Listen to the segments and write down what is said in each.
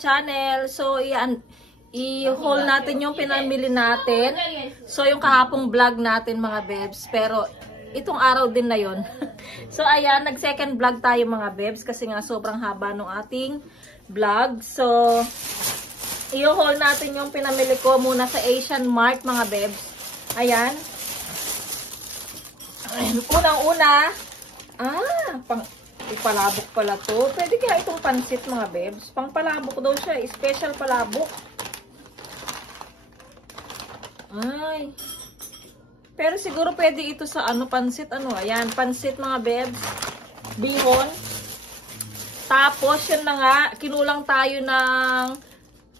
channel. So, yan. I-haul natin yung pinamili natin. So, yung kahapong vlog natin mga bebs. Pero, itong araw din na yon. So, ayan. Nag-second vlog tayo mga bebs. Kasi nga, sobrang haba ng ating vlog. So, i-haul natin yung pinamili ko muna sa Asian Mart mga bebs. Ayan. Unang-una. Palabok pala to. Pwede kaya itong pansit mga bebs. Pang palabok daw siya. Special palabok. Ay. Pero siguro pwede ito sa pansit. Ayan. Pansit mga bebs. Bihon. Tapos yun na nga. Kinulang tayo ng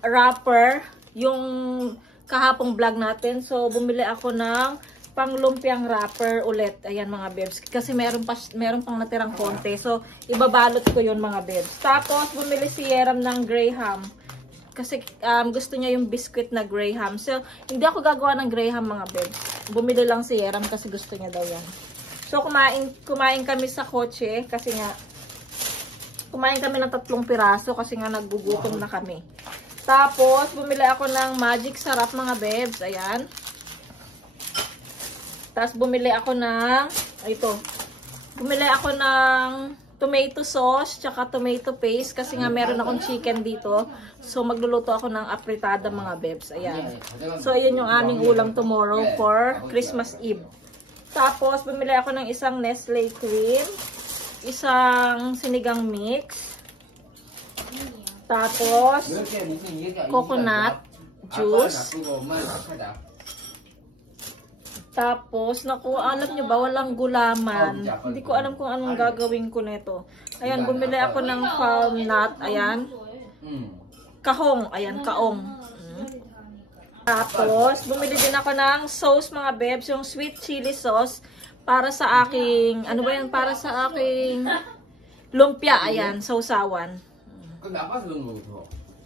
wrapper. Yung kahapong vlog natin. So bumili ako ng panglumpiang wrapper ulit. Ayan mga bebs. Kasi meron pang natirang konti. So, ibabalot ko yun mga bebs. Tapos, bumili si Yeram ng Graham. Kasi gusto niya yung biscuit na Graham. So, hindi ako gagawa ng Graham mga bebs. Bumili lang si Yeram kasi gusto niya daw yan. So, kumain kami sa kotse. Kasi nga, kumain kami ng 3 piraso kasi nga naggugutom na kami. Tapos, bumili ako ng Magic Sarap mga bebs. Ayan. Tapos bumili ako ng tomato sauce tsaka tomato paste kasi nga meron akong chicken dito. So magluluto ako ng apritada mga bebs. Ayan. So ayun yung aming ulam tomorrow for Christmas Eve. Tapos bumili ako ng isang Nestle cream, isang sinigang mix. Tapos coconut juice. Tapos, naku, alam nyo ba, walang gulaman. Hindi ko alam kung anong gagawin ko nito. Ayan, bumili ako ng palm nut. Ayan. Kahong. Ayan, kaong. Tapos, bumili din ako ng sauce, mga bebs. Yung sweet chili sauce. Para sa aking, para sa aking lumpia. Ayan, sausawan.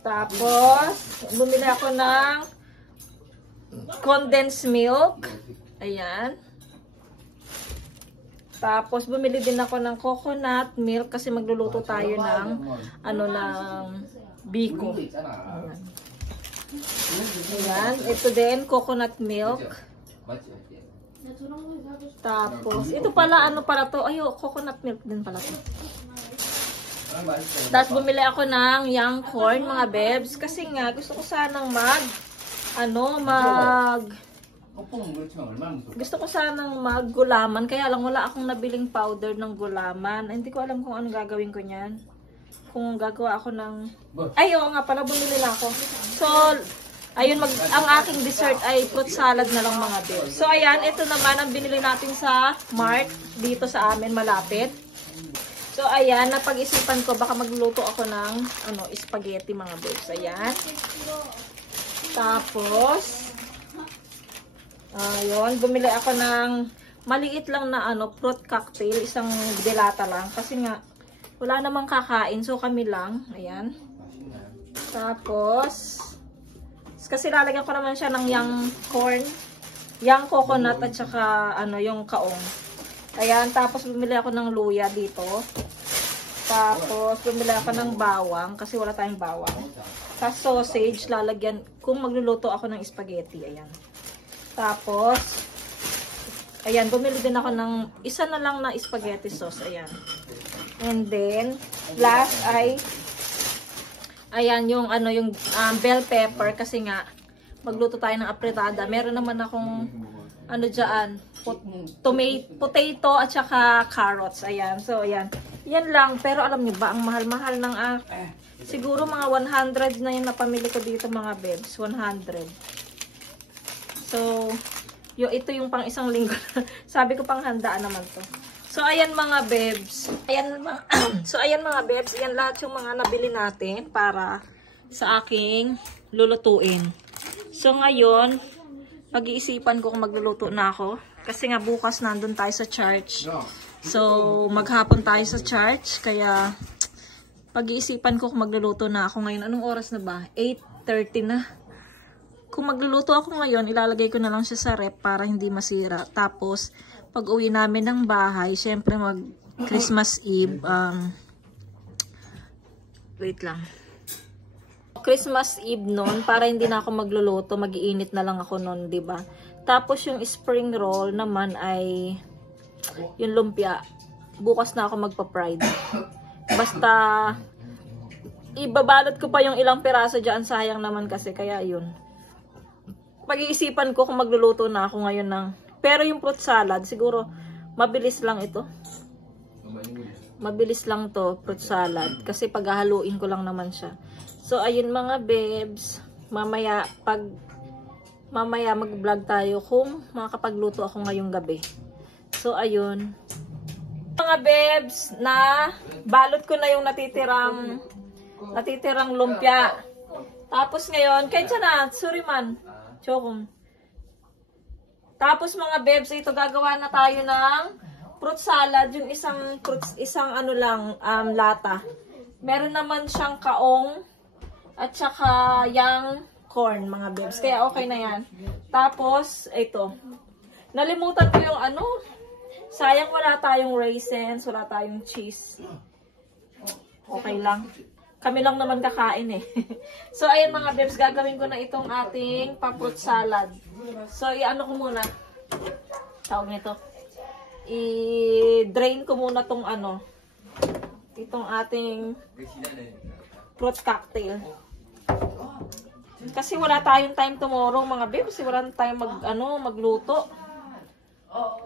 Tapos, bumili ako ng condensed milk. Ayan. Tapos, bumili din ako ng coconut milk kasi magluluto tayo ng ng biko. Ayan. Ayan. Ito din, coconut milk. Tapos, ito pala, to? Coconut milk din pala to. Tapos, bumili ako ng young corn, mga bebs. Kasi nga, gusto ko sanang gusto ko sanang maggulaman, kaya lang wala akong nabiling powder ng gulaman. Hindi ko alam kung anong gagawin ko niyan. Kung gagawa ako ng... oo nga pala, bumili na ako. So, ayun, ang aking dessert ay fruit salad na lang mga bebs. So, ayan, ito naman ang binili natin sa Mart, dito sa amin, malapit. So, ayan, napag-isipan ko, baka magluluto ako ng, spaghetti mga bebs. Ayan. Tapos, ayun, bumili ako ng maliit lang na fruit cocktail, isang delata lang. Kasi nga, wala namang kakain, so kami lang. Ayan. Tapos, kasi lalagyan ko naman siya ng young corn, young coconut at saka yung kaong. Ayan, tapos bumili ako ng luya dito. Tapos, bumili ako ng bawang, kasi wala tayong bawang. Tapos sausage, lalagyan, kung magluluto ako ng spaghetti, ayan. Tapos, ayan, bumili din ako ng isa na lang na spaghetti sauce, ayan. And then, last ay, ayan, yung bell pepper, kasi nga, magluto tayo ng apritada. Meron naman akong, dyan, potato at saka carrots, ayan. So, ayan. Yan lang, pero alam nyo ba, ang mahal-mahal ng, siguro mga 100 na yung napamili ko dito mga bebs, 100. So, ito yung pang isang linggo. Sabi ko pang handaan naman to. So, ayan mga bebs. Ayan mga bebs. Ayan lahat yung mga nabili natin para sa aking lulutuin. So, ngayon, pag-iisipan ko kung magluluto na ako. Kasi nga bukas nandun tayo sa church. So, maghapon tayo sa church. Kaya, pag-iisipan ko kung magluluto na ako ngayon. Anong oras na ba? 8:30 na. Kung magluluto ako ngayon, ilalagay ko na lang siya sa rep para hindi masira. Tapos, pag uwi namin ng bahay, syempre Christmas Eve, wait lang. Christmas Eve noon, para hindi na ako magluluto, mag-iinit na lang ako noon, 'di ba? Tapos yung spring roll naman ay yung lumpia. Bukas na ako magpa-fried. Basta ibabalot ko pa yung ilang piraso diyan, sayang naman kasi, kaya yun. Pag-iisipan ko kung magluluto na ako ngayon ng, pero yung fruit salad siguro mabilis lang ito. Mabilis lang to, fruit salad, kasi paghahaluin ko lang naman siya. So ayun mga bebs, mamaya mag-vlog tayo kung makakapagluto ako ngayong gabi. So ayun. Mga bebs, na balot ko na yung natitirang lumpia. Tapos ngayon, kaya na, sorry man. Chokom. Tapos mga bebs, ito gagawa na tayo ng fruit salad, yung isang ano lang, lata. Meron naman siyang kaong at saka yang corn, mga bebs. Kaya okay na yan. Tapos, ito. Nalimutan ko yung ano. Sayang wala tayong raisins, wala tayong cheese. Okay lang. Kami lang naman kakain eh. So, ayan mga bebs, gagawin ko na itong ating pa-fruit salad. So, i-ano ko muna. Tawag nito. I-drain ko muna tong ano. Itong ating fruit cocktail. Kasi wala tayong time tomorrow mga bebs. Wala tayong magluto.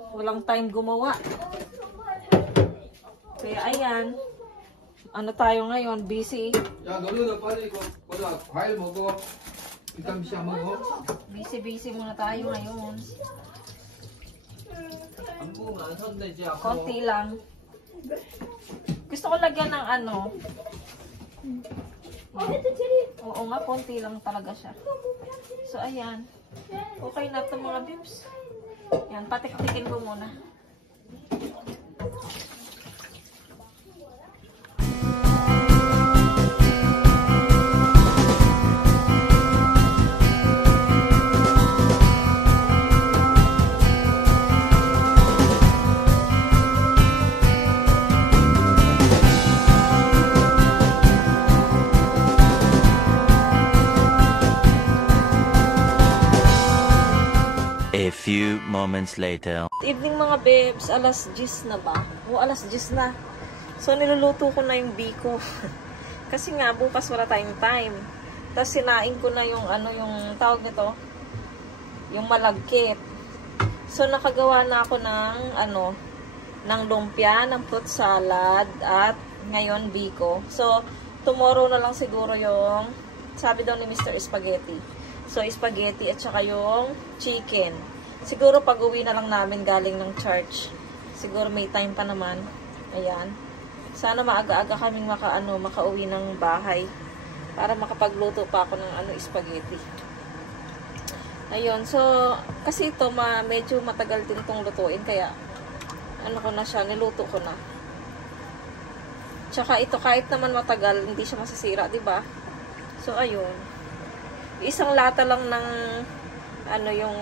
Walang time gumawa. Kaya ayan. Ano tayo ngayon? Busy. Busy muna tayo ngayon. Konti lang. Gusto ko lagyan ng ano. Oo nga, konti lang talaga siya. So, ayan. Okay na ito mga bibs. Yan, patik-tikin ko muna. A few moments later. Evening mga bebs, alas 10 na ba? O alas 10 na. So niluluto ko na yung biko. Kasi nga bukas wala tayong time. Tapos sinain ko na yung ano, yung tawag nito, yung malagkit. So nakagawa na ako ng ano, ng lumpia, ng fruit salad at ngayon biko. So tomorrow na lang siguro yung sabi daw ni Mr. Spaghetti. So, spaghetti at saka yung chicken. Siguro pag-uwi na lang namin galing ng church. Siguro may time pa naman. Ayan. Sana maaga-aga kaming makauwi ng bahay. Para makapagluto pa ako ng spaghetti. Ayun. So, kasi ito medyo matagal din itong lutuin. Kaya, ko na siya, niluto ko na. Tsaka ito, kahit naman matagal, hindi siya masisira, diba? So, ayun. Isang lata lang ng yung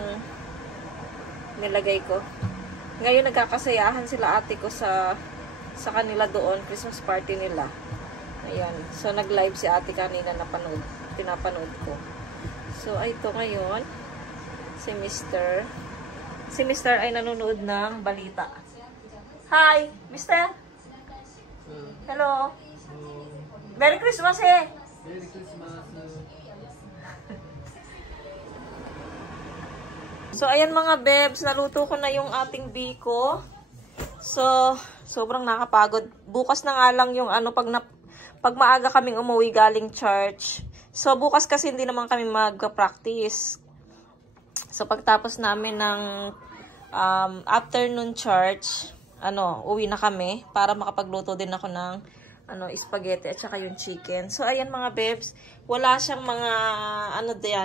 nilagay ko. Ngayon nagkakasayahan sila ate ko sa kanila doon, Christmas party nila. Ayan. So nag-live si ate kanina, pinapanood ko. So ito ngayon si Mr. ay nanonood ng balita. Hi, Mr. Hello. Merry Christmas eh. Merry Christmas. So, ayan mga bebs, naluto ko na yung ating biko. So, sobrang nakapagod. Bukas na nga lang yung pag maaga kaming umuwi galing church. So, bukas kasi hindi naman kami mag-practice. So, pagtapos namin ng afternoon church, uwi na kami para makapagluto din ako ng spaghetti at saka yung chicken. So, ayan mga bebs, wala siyang mga,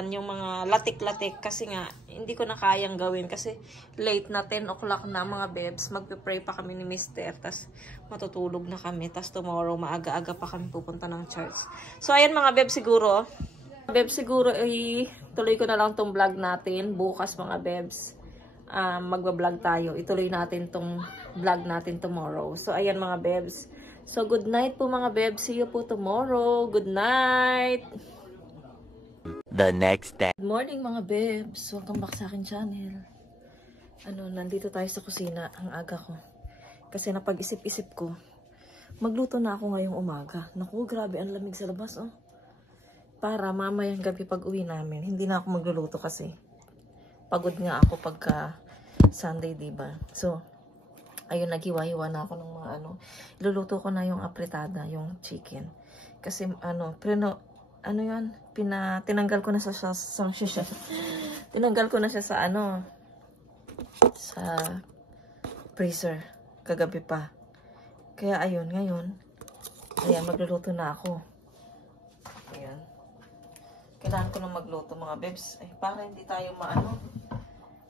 yung mga latik-latik kasi nga, hindi ko na kayang gawin kasi late na, 10 o'clock na mga bebs. Magpe-pray pa kami ni Mister, tas matutulog na kami, tas tomorrow, maaga-aga pa kami pupunta ng church. So, ayan mga bebs siguro. Tuloy ko na lang tong vlog natin, bukas mga bebs. Magba-vlog tayo. Ituloy natin tong vlog natin tomorrow. So, ayan mga bebs. So, good night po mga bebs. See you po tomorrow. Good night! the next day. Good morning mga bebs! Welcome back sa akin channel. Nandito tayo sa kusina, ang aga ko. Kasi napag-isip-isip ko, magluto na ako ngayong umaga. Naku, grabe, ang lamig sa labas, oh. Para mamayang gabi pag uwi namin, hindi na ako magluluto kasi pagod nga ako pagka Sunday, diba? So, ayun, naghiwa-hiwa na ako ng mga iluluto ko na yung apretada, yung chicken. Kasi tinanggal ko na tinanggal ko na siya sa sa freezer kagabi pa. Kaya ayun, ngayon, ayan, magluluto na ako. Ayan. Kailangan ko na magluto mga bebs. Para hindi tayo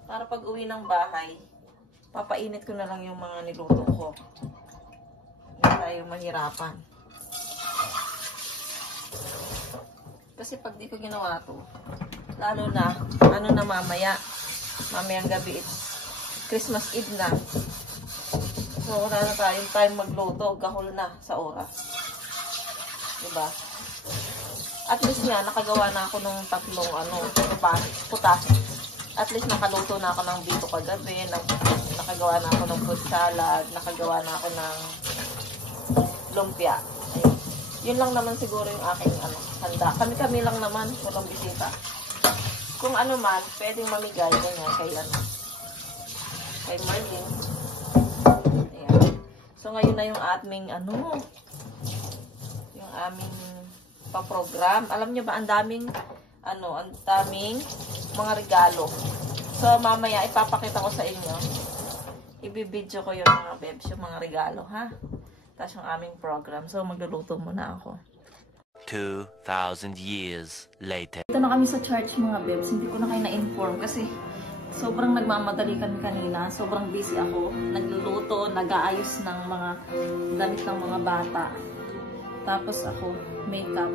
para pag uwi ng bahay, papainit ko na lang yung mga niluto ko. Hindi tayo mahirapan. Kasi pag di ko ginawa to, lalo na, mamayang gabi, Christmas Eve na. So, wala na tayong time magluto, gahol na sa oras. Diba? At least nga, nakagawa na ako ng tatlong putas. At least nakaluto na ako ng bito kagabi, nakagawa na ako ng fruit salad, nakagawa na ako ng lumpia. Ayun. Yun lang naman siguro yung aking handa. Kami lang naman, walang bisita. Kung man, pwedeng mamigay ganyan kay Marlene. Ayan. So ngayon na yung aming yung aming pa-program. Alam niyo ba, ang daming mga regalo. So mamaya ipapakita ko sa inyo. Ibibidyo ko yung mga bebs, yung mga regalo, ha? Tapos yung aming program. So magluluto muna ako. 2,000 years later. Ito na kami sa church mga bebs. Hindi ko na kayo na-inform kasi sobrang nagmamadali kami kanina. Sobrang busy ako. Nagluluto, nag-aayos ng mga damit ng mga bata. Tapos ako, makeup.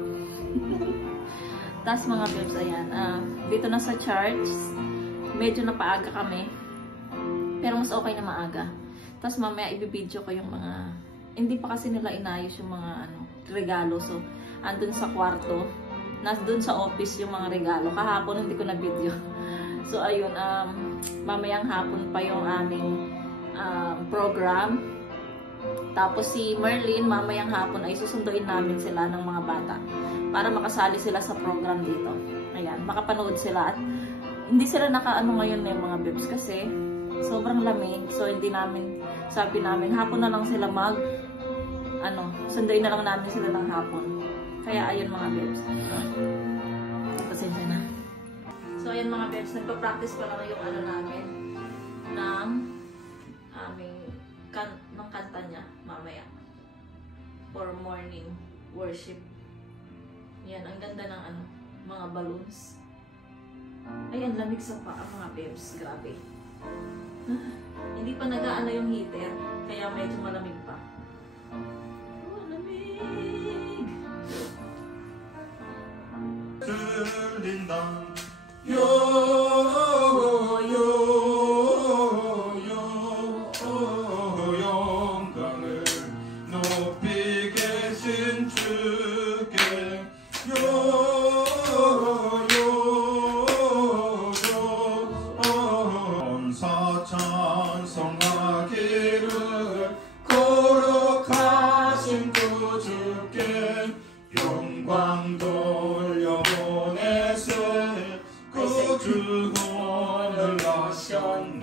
Tapos mga bebs, ayan. Dito na sa church. Medyo napaaga kami. Pero mas okay na maaga. Tapos mamaya ibibidyo ko yung mga... Hindi pa kasi nila inayos yung mga regalo. So, andun sa kwarto. Nandun sa office yung mga regalo. Kahapon hindi ko na video. So, ayun. Mamayang hapon pa yung aming program. Tapos si Merlin, mamayang hapon ay susunduin namin sila ng mga bata. Para makasali sila sa program dito. Ayan. Makapanood sila. At hindi sila ngayon yung mga bebs kasi sobrang lamig. So, hindi namin, sabi namin, hapon na lang sila sunduin na lang namin sila ng hapon. Kaya, ayun mga bebs. Pasensya na. So, ayun mga bebs, nagpa-practice pa lang yung namin ng aming ng kanta niya mamaya. For morning worship. Yan, ang ganda ng mga balloons. Ayan, lamig sa paa mga bebs. Grabe. Hindi pa nag-aano yung heater, kaya medyo malamig pa. Oh, lamig! 영광을 높이 계신 주께 찬송하기를 거룩하신 구주께 영광 돌려보내세 구주 구원을 하셨네.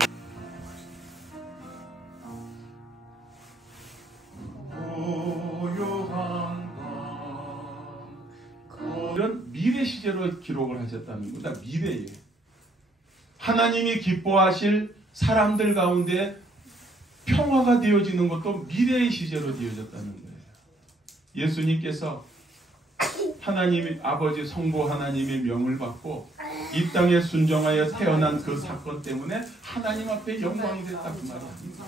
이런 미래 시제로 기록을 하셨다는 겁니다. 미래에 하나님이 기뻐하실 사람들 가운데 평화가 되어지는 것도 미래의 시제로 되어졌다는 거예요. 예수님께서 하나님 아버지 성부 하나님의 명을 받고 이 땅에 순종하여 태어난 그 사건 때문에 하나님 앞에 영광이 됐다 그 말이 아닙니다.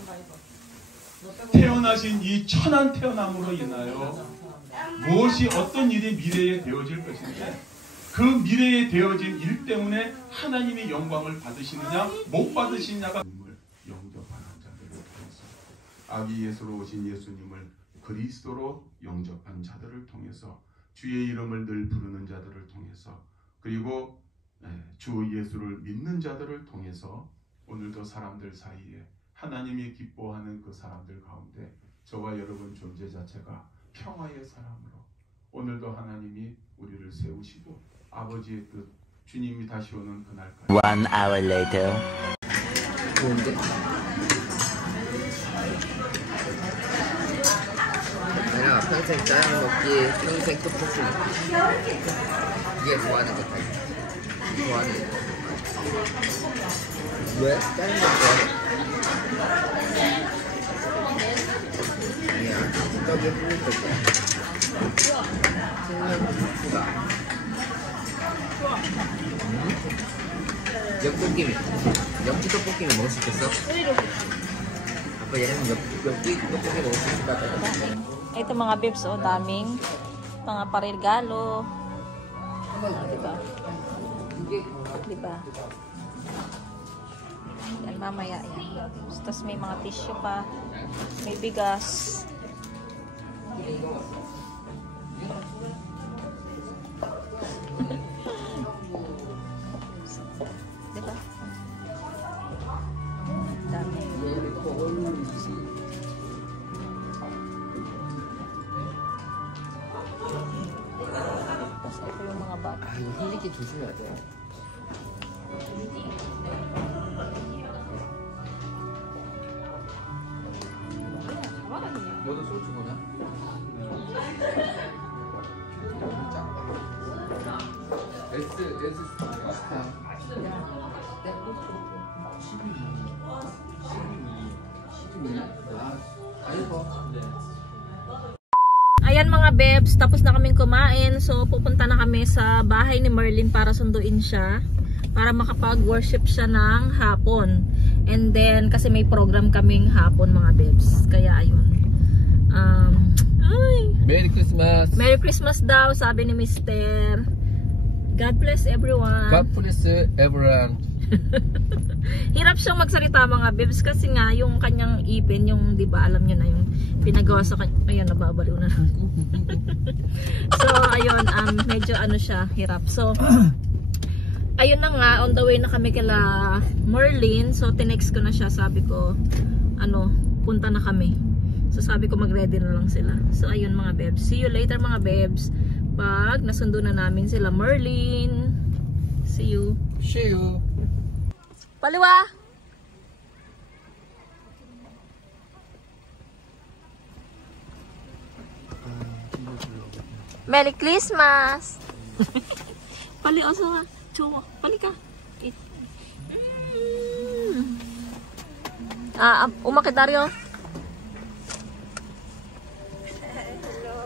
태어나신 이 천한 태어남으로 인하여 무엇이 어떤 일이 미래에 되어질 것인데 그 미래에 되어진 일 때문에 하나님의 영광을 받으시느냐 못 받으시느냐가 영접하는 자들을 통해서 아기 예수로 오신 예수님을 그리스도로 영접한 자들을 통해서 주의 이름을 늘 부르는 자들을 통해서 그리고 주 예수를 믿는 자들을 통해서 오늘도 사람들 사이에 하나님이 기뻐하는 그 사람들 가운데 저와 여러분 존재 자체가 평화의 사람으로 오늘도 하나님이 우리를 세우시고 아버지의 뜻 주님이 다시 오는 그날까지 1 hour later. 좋은데? 내가 평생 짜장 먹기, 평생 떡볶이 먹기. 이게 좋아하는 것 같아. 좋아하는 것 같아. 왜? 짜장 먹기 아니야. 떡이 뿌릴 거야. 생명국수가 엽떡김이 엽기 떡볶이는 먹을 수 있겠어? 아빠 얘는 엽기 떡볶이 먹을 수 있을 것 같아. Ito mga bibs, oh, daming mga paregalo. Diba? Diba? Yan, mamaya yan. Tapos may mga tissue pa. May bigas. Diba? Dami. Tapos ito yung mga bata. 아 이거 흘리기 조심해야 돼. 너도 소주구나? S Ayan mga bebs, tapos na kaming kumain. So pupunta na kami sa bahay ni Merlin para sunduin siya. Para makapag-worship siya ng hapon. And then, kasi may program kaming hapon mga bebs. Kaya ayun. 메리 크리스마스. Merry Christmas daw, sabi ni Mr. God bless everyone. God bless everyone. Hirap siyang magsalita mga bebs kasi nga yung kanyang ipin, yung 'di ba alam niyo na yung pinagawa sa kanya. Ayun, nababaliw na. So ayun, medyo ano siya, hirap. So ayun na nga, on the way na kami kila Merlin. So tinext ko na siya, sabi ko ano, punta na kami. So sabi ko mag-ready na lang sila. So ayun mga bebs, see you later mga bebs. Pag nasundo na namin sila Merlin. See you. See you. Paliwa! Merry Christmas! Pali, oso nga. Chuwa. Pali ka. Umakit Dario.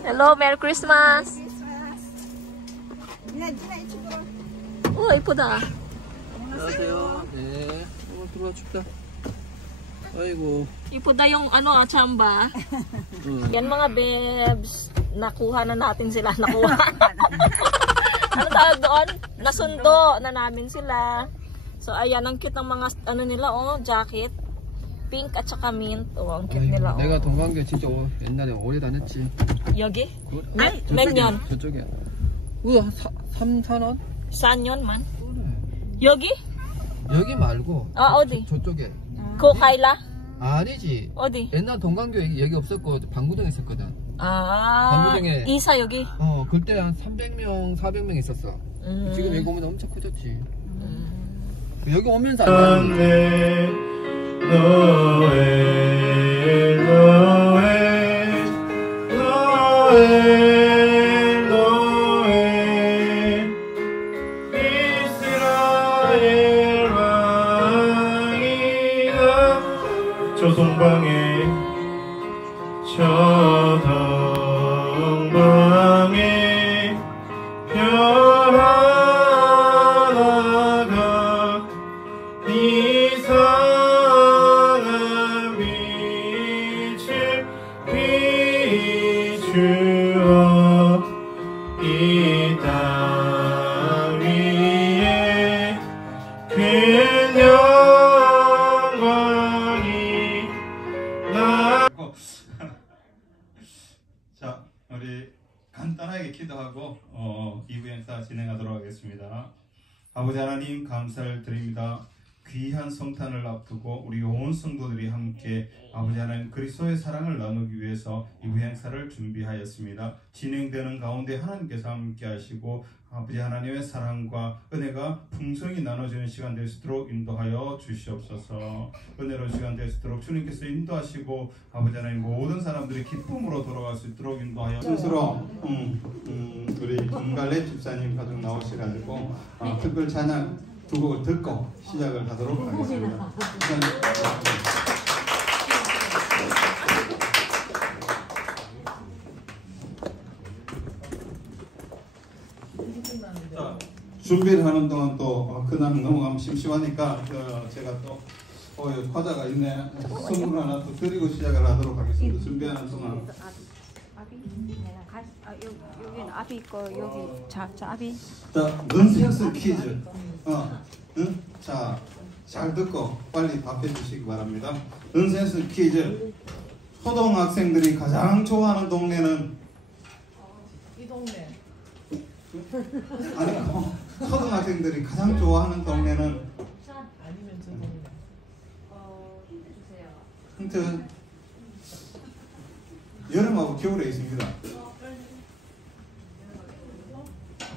Hello, Merry Christmas! Oh, 이쁘다. 안녕하세요. 네. 들어와 춥다. 아이고. Ipuda yung ano, chamba. Yan mga bebs. Nakuha na natin sila. Nakuha. Ano tawag doon? Nasundo na namin sila. So ayan, ang cute ng mga ano nila, oh, jacket. Pink at saka mint. Oh, ang cute nila. Oh. 내가 동관계 진짜 옛날에 오래 다녔지. 여기? 몇 년? 저쪽에. 우와, 3, 4년? Saan yun man? 그래. 여기? 여기 말고. 어디? 저쪽에. 고카일라? 아니지. 어디? 옛날 동관교 여기 없었고 방구동에 있었거든. 방구동에. 이사 여기? 그때 한 300명, 400명 있었어. 지금 여기 오면 엄청 커졌지. 여기 오면서 안 노엘 노엘 노엘 노엘 이스라엘 왕이가 조성방에 저성방에 별 하나가 이상한 빛을 비추어 이 땅 위에 그 영광이 나 자, 우리 간단하게 기도하고 기도하고 2부 행사 진행하도록 하겠습니다. 아버지 하나님 감사를 드립니다. 귀한 성탄을 앞두고 우리 온 성도들이 함께 아버지 하나님 그리스도의 사랑을 나누기 위해서 이부 행사를 준비하였습니다. 진행되는 가운데 하나님께서 함께 하시고 아버지 하나님의 사랑과 은혜가 풍성히 나눠지는 시간 될 수 있도록 인도하여 주시옵소서. 은혜로운 시간 될 수 있도록 주님께서 인도하시고 아버지 하나님 모든 사람들이 기쁨으로 돌아갈 수 있도록 인도하여 스스로 우리 김갈래 집사님 가족 나오셔가지고 특별 찬양 두 곡을 듣고 시작을 하도록 하겠습니다. 자, 준비를 하는 동안 또 그날 넘어가면 심심하니까 제가 또 과자가 있네. 선물 하나 또 드리고 시작을 하도록 하겠습니다. 준비하는 동안 여기는 아비 있고 여기 자 아비. 자, 넌센스 퀴즈. 응? 자, 잘 듣고 빨리 답해 주시기 바랍니다. 넌센스 퀴즈. 초등학생들이 가장 좋아하는 동네는 이 동네. 아니, 초등학생들이 가장 좋아하는 동네는 아니면 저 동네. 힌트 주세요. 힌트. 여름하고 겨울에 있습니다.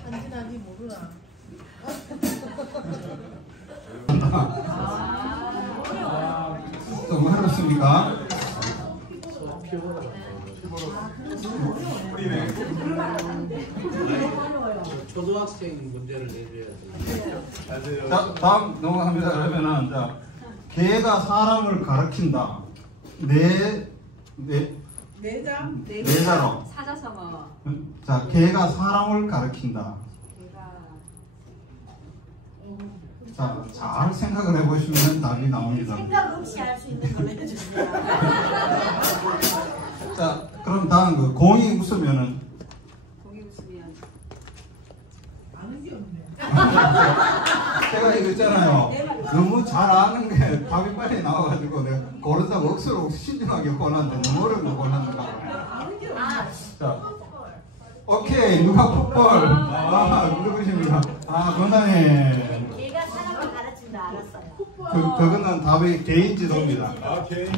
한진아니 모르나? 너무 어렵습니까? 초등학생 문제를 내줘야 돼. 자, 다음 넘어갑니다. 그러면은 자, 개가 사람을 가리킨다. 네자로. 사자성어. 자, 개가 사람을 가리킨다. 자, 잘 생각을 해보시면 답이 나옵니다. 생각 없이 할 수 있는 걸 해주세요. 자, 그럼 다음 그 공이 웃으면은 공이 웃으면 아는 게 없네. 제가 이거 있잖아요. 너무 잘 아는 게 답이 빨리 나와가지고 내가 고르다가 억수로 신중하게 골랐는데 너무 어려운 거 골랐는가. 아는 게 없네. 자, 오케이. 누가 풋볼? 누구십니까? 건담이. 걔가 사람을 가르친다 알았어요. 그거는 답이 개인 지도입니다. 아, 개인.